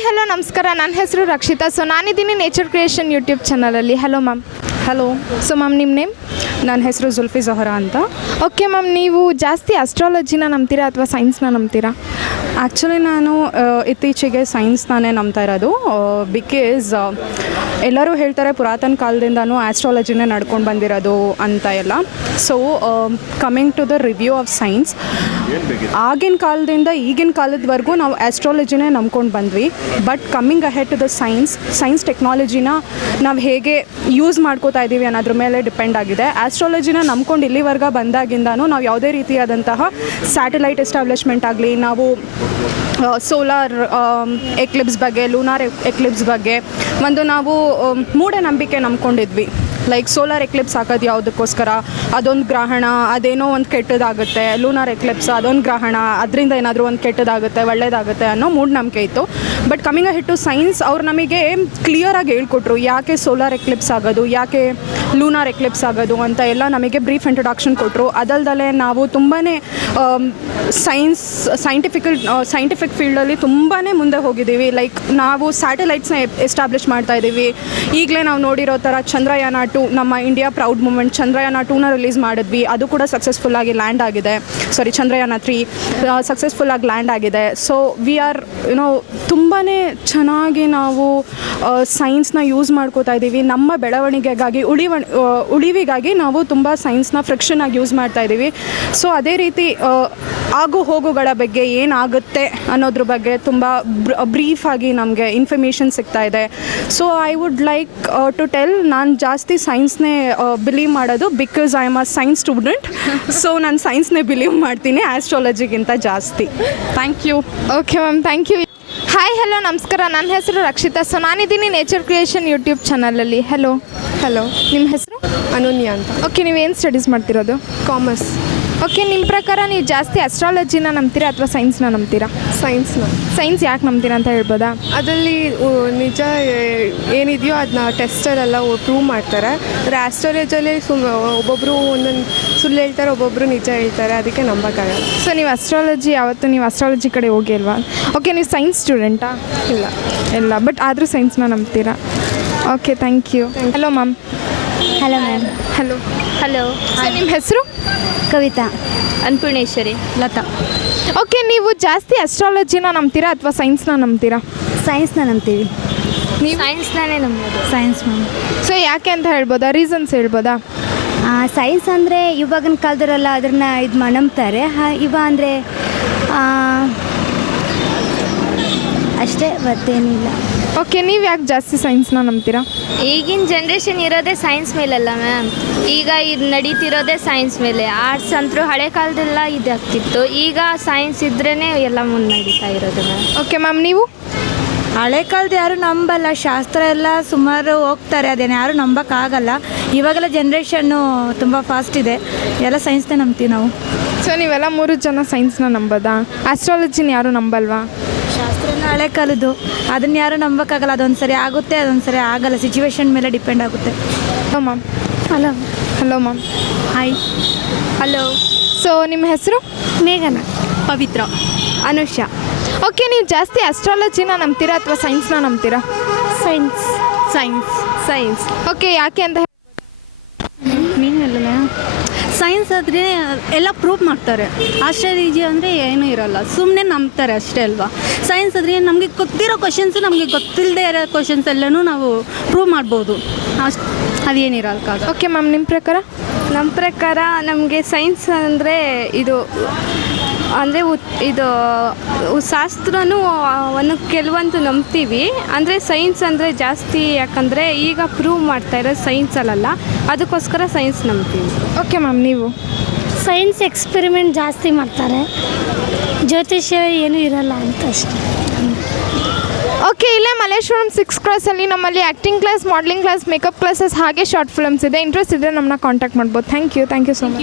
Hi hello ನಮಸ್ಕಾರ. ನನ್ನ ಹೆಸರು ರಕ್ಷಿತಾ. ಸೊ ನಾನಿದ್ದೀನಿ ನೇಚರ್ ಕ್ರಿಯೇಷನ್ ಯೂಟ್ಯೂಬ್ ಚಾನಲಲ್ಲಿ. Hello ma'am. Hello. So ma'am ನಿಮ್ಮ ನೇಮ್? ನನ್ನ ಹೆಸರು ಜುಲ್ಫಿ ಜೊಹರಾ ಅಂತ. ಓಕೆ ಮ್ಯಾಮ್, ನೀವು ಜಾಸ್ತಿ ಅಸ್ಟ್ರಾಲಜಿನ ನಂಬ್ತೀರಾ ಅಥವಾ ಸೈನ್ಸ್ನ ನಂಬ್ತೀರಾ? ಆ್ಯಕ್ಚುಲಿ ನಾನು ಇತ್ತೀಚೆಗೆ ಸೈನ್ಸ್ನೇ ನಂಬ್ತಾ ಇರೋದು. ಬಿಕಾಸ್ ಎಲ್ಲರೂ ಹೇಳ್ತಾರೆ ಪುರಾತನ ಕಾಲದಿಂದನೂ ಆಸ್ಟ್ರಾಲಜಿನೇ ನಡ್ಕೊಂಡು ಬಂದಿರೋದು ಅಂತ ಎಲ್ಲ. So coming to the review of science, ಆಗಿನ ಕಾಲದಿಂದ ಈಗಿನ ಕಾಲದವರೆಗೂ ನಾವು ಆಸ್ಟ್ರಾಲಜಿನೇ ನಂಬ್ಕೊಂಡು ಬಂದ್ವಿ. But coming ahead to the science ಟೆಕ್ನಾಲಜಿನ ನಾವು ಹೇಗೆ ಯೂಸ್ ಮಾಡ್ಕೋತಾ ಇದ್ದೀವಿ ಅನ್ನೋದ್ರ ಮೇಲೆ ಡಿಪೆಂಡ್ ಆಗಿದೆ. ಆಸ್ಟ್ರಾಲಜಿನ ನಂಬ್ಕೊಂಡು ಇಲ್ಲಿವರೆಗೆ ಬಂದಾಗಿಂದನೂ ನಾವು ಯಾವುದೇ ರೀತಿಯಾದಂತಹ ಸ್ಯಾಟಲೈಟ್ ಎಸ್ಟಾಬ್ಲಿಷ್ಮೆಂಟ್ ಆಗಲಿ, ನಾವು ಸೋಲಾರ್ ಎಕ್ಲಿಪ್ಸ್ ಬಗ್ಗೆ, ಲೂನಾರ್ ಎಕ್ಲಿಪ್ಸ್ ಬಗ್ಗೆ ಒಂದು ನಾವು ಮೂಢನಂಬಿಕೆ ನಂಬ್ಕೊಂಡಿದ್ವಿ. ಲೈಕ್ ಸೋಲಾರ್ ಎಕ್ಲಿಪ್ಸ್ ಹಾಕೋದು ಯಾವುದಕ್ಕೋಸ್ಕರ, ಅದೊಂದು ಗ್ರಹಣ, ಅದೇನೋ ಒಂದು ಕೆಟ್ಟದಾಗುತ್ತೆ. ಲೂನಾರ್ ಎಕ್ಲಿಪ್ಸ್ ಅದೊಂದು ಗ್ರಹಣ, ಅದರಿಂದ ಏನಾದರೂ ಒಂದು ಕೆಟ್ಟದಾಗುತ್ತೆ, ಒಳ್ಳೆಯದಾಗುತ್ತೆ ಅನ್ನೋ ಮೂಢನಂಬಿಕೆ ಇತ್ತು. But coming ahead to science, ಅವ್ರು ನಮಗೆ ಕ್ಲಿಯರಾಗಿ ಹೇಳ್ಕೊಟ್ರು ಯಾಕೆ ಸೋಲಾರ್ ಎಕ್ಲಿಪ್ಸ್ ಆಗೋದು, ಯಾಕೆ ಲೂನಾರ್ ಎಕ್ಲಿಪ್ಸ್ ಆಗೋದು ಅಂತ ಎಲ್ಲ ನಮಗೆ ಬ್ರೀಫ್ ಇಂಟ್ರೊಡಕ್ಷನ್ ಕೊಟ್ಟರು. ಅದಲ್ದಲೇ ನಾವು ತುಂಬಾ ಸೈಂಟಿಫಿಕ್ ಫೀಲ್ಡಲ್ಲಿ ತುಂಬಾ ಮುಂದೆ ಹೋಗಿದ್ದೀವಿ. ಲೈಕ್ ನಾವು ಸ್ಯಾಟಲೈಟ್ಸ್ನ ಎಸ್ಟಾಬ್ಲಿಷ್ ಮಾಡ್ತಾ ಇದ್ದೀವಿ. ಈಗಲೇ ನಾವು ನೋಡಿರೋ ಥರ ಚಂದ್ರಯಾನ 2, ನಮ್ಮ ಇಂಡಿಯಾ ಪ್ರೌಡ್ ಮೂಮೆಂಟ್, ಚಂದ್ರಯಾನ 2ನ ರಿಲೀಸ್ ಮಾಡಿದ್ವಿ. ಅದು ಕೂಡ ಸಕ್ಸಸ್ಫುಲ್ಲಾಗಿ ಲ್ಯಾಂಡ್ ಆಗಿದೆ. ಚಂದ್ರಯಾನ 3 ಸಕ್ಸಸ್ಫುಲ್ಲಾಗಿ ಲ್ಯಾಂಡ್ ಆಗಿದೆ. ಸೊ ವಿ ಆರ್ ತುಂಬಾ ಚೆನ್ನಾಗಿ ನಾವು ಸೈನ್ಸ್ನ ಯೂಸ್ ಮಾಡ್ಕೋತಾ ಇದ್ದೀವಿ. ನಮ್ಮ ಬೆಳವಣಿಗೆಗಾಗಿ, ಉಳಿವಿಗಾಗಿ ನಾವು ತುಂಬ ಸೈನ್ಸ್ನ ಫ್ರಿಕ್ಷನ್ ಆಗಿ ಯೂಸ್ ಮಾಡ್ತಾ ಇದ್ದೀವಿ. ಸೊ ಅದೇ ರೀತಿ ಆಗು ಹೋಗುಗಳ ಬಗ್ಗೆ ಏನಾಗುತ್ತೆ ಅನ್ನೋದ್ರ ಬಗ್ಗೆ ತುಂಬ ಬ್ರೀಫಾಗಿ ನಮಗೆ ಇನ್ಫಾರ್ಮೇಷನ್ ಸಿಗ್ತಾ ಇದೆ. So I would like to tell, ನಾನು ಜಾಸ್ತಿ ಸೈನ್ಸ್ನೇ ಬಿಲೀವ್ ಮಾಡೋದು because I am a science student. So ನಾನು ಸೈನ್ಸ್ನೇ ಬಿಲೀವ್ ಮಾಡ್ತೀನಿ ಆಸ್ಟ್ರಾಲಜಿಗಿಂತ ಜಾಸ್ತಿ. Thank you. Okay ma'am, thank you. Hi hello ನಮಸ್ಕಾರ. ನನ್ನ ಹೆಸರು ರಕ್ಷಿತಾ. ಸೊ ನಾನಿದ್ದೀನಿ ನೇಚರ್ ಕ್ರಿಯೇಷನ್ ಯೂಟ್ಯೂಬ್ ಚಾನಲಲ್ಲಿ. ಹಲೋ. ನಿಮ್ಮ ಹೆಸರು? ಅನನ್ಯ ಅಂತ. ಓಕೆ, ನೀವೇನು ಸ್ಟಡೀಸ್ ಮಾಡ್ತಿರೋದು? ಕಾಮರ್ಸ್. ಓಕೆ, ನಿಮ್ಮ ಪ್ರಕಾರ ನೀವು ಜಾಸ್ತಿ ಅಸ್ಟ್ರಾಲಜಿನ ನಂಬ್ತೀರಾ ಅಥವಾ ಸೈನ್ಸ್ನ ನಂಬ್ತೀರಾ? ಸೈನ್ಸ್ ಯಾಕೆ ನಂಬ್ತೀರಾ ಅಂತ ಹೇಳ್ಬೋದಾ? ಅದರಲ್ಲಿ ನಿಜ ಏನಿದೆಯೋ ಅದನ್ನ ಟೆಸ್ಟಲ್ಲೆಲ್ಲ ಪ್ರೂವ್ ಮಾಡ್ತಾರೆ. ಆದರೆ ಆಸ್ಟ್ರಾಲಜಲ್ಲಿ ಒಬ್ಬೊಬ್ಬರು ಒಂದೊಂದು ಸುಳ್ಳು ಹೇಳ್ತಾರೆ, ಒಬ್ಬೊಬ್ಬರು ನಿಜ ಹೇಳ್ತಾರೆ, ಅದಕ್ಕೆ ನಂಬೋಕ್ಕಾಗಲ್ಲ. ಸೊ ನೀವು ಅಸ್ಟ್ರಾಲಜಿ ಕಡೆ ಹೋಗಿ ಅಲ್ವಾ? ಓಕೆ, ನೀವು ಸೈನ್ಸ್ ಸ್ಟೂಡೆಂಟಾ? ಇಲ್ಲ, ಬಟ್ ಆದರೂ ಸೈನ್ಸ್ನ ನಂಬ್ತೀರಾ? Okay, thank you. Hello ma'am. Hello ma'am. Hello. So ನಿಮ್ಮ ಹೆಸರು? ಕವಿತಾ. ಅನ್ನಪೂರ್ಣೇಶ್ವರಿ. ಲತಾ. ಓಕೆ, ನೀವು ಜಾಸ್ತಿ ಅಸ್ಟ್ರಾಲಜಿನ ನಂಬ್ತೀರಾ ಅಥವಾ ಸೈನ್ಸ್ನ ನಂಬ್ತೀರಾ? ಸೈನ್ಸ್ನ ನಂಬ್ತೀವಿ. ನೀವು? ಸೈನ್ಸ್ನೇ ನಂಬೋದು. Science ma'am. ಸೊ ಯಾಕೆ ಅಂತ ಹೇಳ್ಬೋದಾ? ರೀಸನ್ಸ್ ಹೇಳ್ಬೋದಾ? ಸೈನ್ಸ್ ಅಂದರೆ ಇವಾಗಿನ ಕಾಲದವರೆಲ್ಲ ಅದನ್ನ ನಂಬ್ತಾರೆ. ಇವಾಗ ಅಂದರೆ ಅಷ್ಟೇ, ಮತ್ತೇನಿಲ್ಲ. ಓಕೆ, ನೀವು ಯಾಕೆ ಜಾಸ್ತಿ ಸೈನ್ಸ್ನ ನಂಬ್ತೀರಾ? ಈಗಿನ ಜನ್ರೇಷನ್ ಇರೋದೇ ಸೈನ್ಸ್ ಮೇಲಲ್ಲ ಮ್ಯಾಮ್. ಈಗ ಇದು ನಡೀತಿರೋದೇ ಸೈನ್ಸ್ ಮೇಲೆ. ಆರ್ಟ್ಸ್ ಅಂತೂ ಹಳೆ ಕಾಲದೆಲ್ಲ ಇದಾಗ್ತಿತ್ತು. ಈಗ ಸೈನ್ಸ್ ಇದ್ರೇ ಎಲ್ಲ ಮುಂದೆ ನಡೀತಾ ಇರೋದು ಮ್ಯಾಮ್. ಓಕೆ ಮ್ಯಾಮ್, ನೀವು? ಹಳೆ ಕಾಲದ ಯಾರು ನಂಬಲ್ಲ, ಶಾಸ್ತ್ರ ಎಲ್ಲ ಸುಮಾರು ಹೋಗ್ತಾರೆ, ಅದೇನು ಯಾರು ನಂಬೋಕ್ಕಾಗಲ್ಲ. ಇವಾಗೆಲ್ಲ ಜನ್ರೇಷನ್ನು ತುಂಬ ಫಾಸ್ಟ್ ಇದೆ, ಎಲ್ಲ ಸೈನ್ಸ್ನೇ ನಂಬ್ತೀವಿ ನಾವು. ಸೊ ನೀವೆಲ್ಲ 3 ಜನ ಸೈನ್ಸ್ನ ನಂಬೋದಾ? ಆಸ್ಟ್ರಾಲಜಿನ ಯಾರು ನಂಬಲ್ವಾ? ಶಾಸ್ತ್ರನ ಹಳೆ ಕಾಲದ್ದು, ಅದನ್ನ ಯಾರು ನಂಬೋಕ್ಕಾಗಲ್ಲ. ಅದೊಂದು ಸರಿ ಆಗುತ್ತೆ, ಅದೊಂದು ಸರಿ ಆಗಲ್ಲ. ಸಿಚುವೇಶನ್ ಮೇಲೆ ಡಿಪೆಂಡ್ ಆಗುತ್ತೆ. Hello ma'am. Hello ma'am. Hi. Hello. So ನಿಮ್ಮ ಹೆಸರು? ಮೇಘನ. ಪವಿತ್ರ. ಅನುಷಾ. ಓಕೆ, ನೀವು ಜಾಸ್ತಿ ಅಸ್ಟ್ರಾಲಜಿನ ನಂಬ್ತೀರಾ ಅಥವಾ ಸೈನ್ಸ್ನ ನಂಬ್ತೀರಾ? ಸೈನ್ಸ್. ಓಕೆ, ಯಾಕೆ ಅಂತ ಸೈನ್ಸ್ ಆದರೆ ಎಲ್ಲ ಪ್ರೂವ್ ಮಾಡ್ತಾರೆ. ಆಸ್ಟ್ರಾಲಜಿ ಅಂದರೆ ಏನೂ ಇರೋಲ್ಲ, ಸುಮ್ಮನೆ ನಂಬ್ತಾರೆ ಅಷ್ಟೇ ಅಲ್ವಾ. ಸೈನ್ಸ್ ಆದರೆ ನಮಗೆ ಗೊತ್ತಿರೋ ಕ್ವಶನ್ಸು, ನಮಗೆ ಗೊತ್ತಿಲ್ಲದೆ ಇರೋ ಕ್ವಶನ್ಸ್ ಎಲ್ಲನೂ ನಾವು ಪ್ರೂವ್ ಮಾಡ್ಬೋದು. ಅದೇನಿರಲ್ಲ. ಓಕೆ ಮ್ಯಾಮ್, ನಿಮ್ಮ ಪ್ರಕಾರ? ನಮ್ಮ ಪ್ರಕಾರ ನಮಗೆ ಸೈನ್ಸ್ ಅಂದರೆ ಇದು ಶಾಸ್ತ್ರನೂ ಕೆಲವೊಂದು ನಂಬ್ತೀವಿ. ಅಂದರೆ ಸೈನ್ಸ್ ಅಂದರೆ ಜಾಸ್ತಿ, ಯಾಕಂದರೆ ಈಗ ಪ್ರೂವ್ ಮಾಡ್ತಾ ಇರೋದು ಸೈನ್ಸಲ್ಲ, ಅದಕ್ಕೋಸ್ಕರ ಸೈನ್ಸ್ ನಂಬ್ತೀವಿ. ಓಕೆ ಮ್ಯಾಮ್, ನೀವು? ಸೈನ್ಸ್ ಎಕ್ಸ್ಪೆರಿಮೆಂಟ್ ಜಾಸ್ತಿ ಮಾಡ್ತಾರೆ, ಜ್ಯೋತಿಷ್ಯ ಏನೂ ಇರಲ್ಲ ಅಂತ ಅಷ್ಟೇ. ಓಕೆ, ಇಲ್ಲೇ ಮಲ್ಲೇಶ್ವರಂ 6 ಕ್ರಾಸಲ್ಲಿ ನಮ್ಮಲ್ಲಿ acting class, modelling class, makeup classes ಹಾಗೆ ಶಾರ್ಟ್ ಫಿಲ್ಮ್ಸ್ ಇದೆ. ಇಂಟ್ರೆಸ್ಟ್ ಇದ್ದರೆ ನಮ್ಮನ್ನ ಕಾಂಟ್ಯಾಕ್ಟ್ ಮಾಡ್ಬೋದು. Thank you so much.